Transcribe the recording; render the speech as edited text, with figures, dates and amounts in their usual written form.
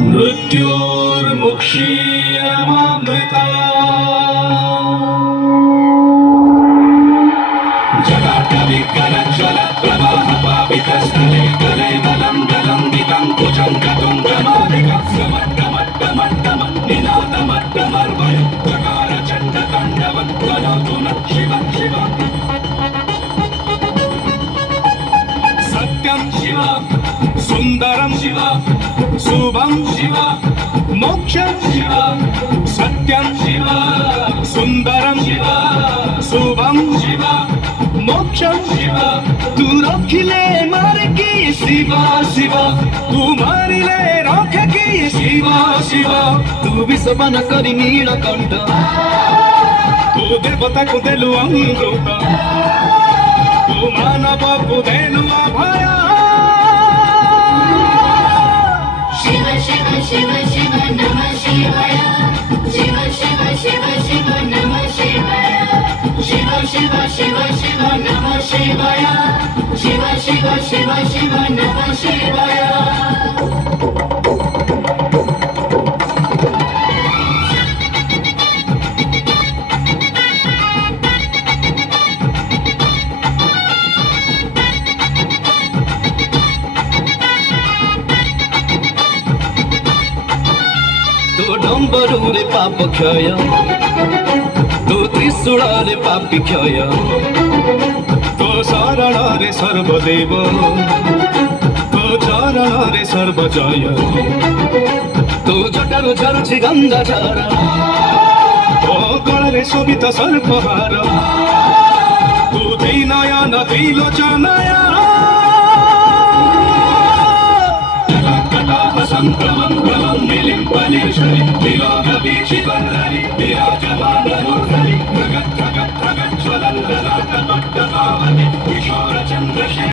मृत्युर्मुक्षीयमामृता जगाटविकलज्ज्वल प्रवाहपावितस्थले कलेवलं गलम्बितं कुजं गतुं गमादिकं समट्टमट्टमट्टमन्निनादमट्टमर्वयं चकार चण्डताण्डवं वनोतु नः शिव शिव सत्यं शिव सुन्दरं शिव शुभं शिव मोक्षं शिव सत्यं शिव सुन्दरं शिव शुभं शिव मोक्षं शिव तू रखिले मारे की शिव शिव तू मारिले रखे की शिव शिव तू विषपान करी नीलकंठ तू देवता को देलु अमृत तू मानव को देलु अभय शिव शिव शिव शिव नमः शिवाय शिव शिव शिव शिव नमः शिवाय शिव शिव शिव शिव नमः शिवाय शिव शिव शिव शिव नमः शिवाय तू डम्बरूरे पाप क्षय तू त्रिशूलारे पापी क्षय तो शरणरे सर्वदेव तो चरणरे सर्वजय तू जटारु झरुछि गंगा झर तो गळरे शोभित सर्पहार तू दीनयन त्रिलोचनया संक्रमं मिलिम्पलेशरि विलोकवीचिवल्लरि विराजमानमुर्धरि प्रगत् प्रगत् प्रगत् ज्वलल्ललाटपट्टपावनि किशोरचन्द्रशेखर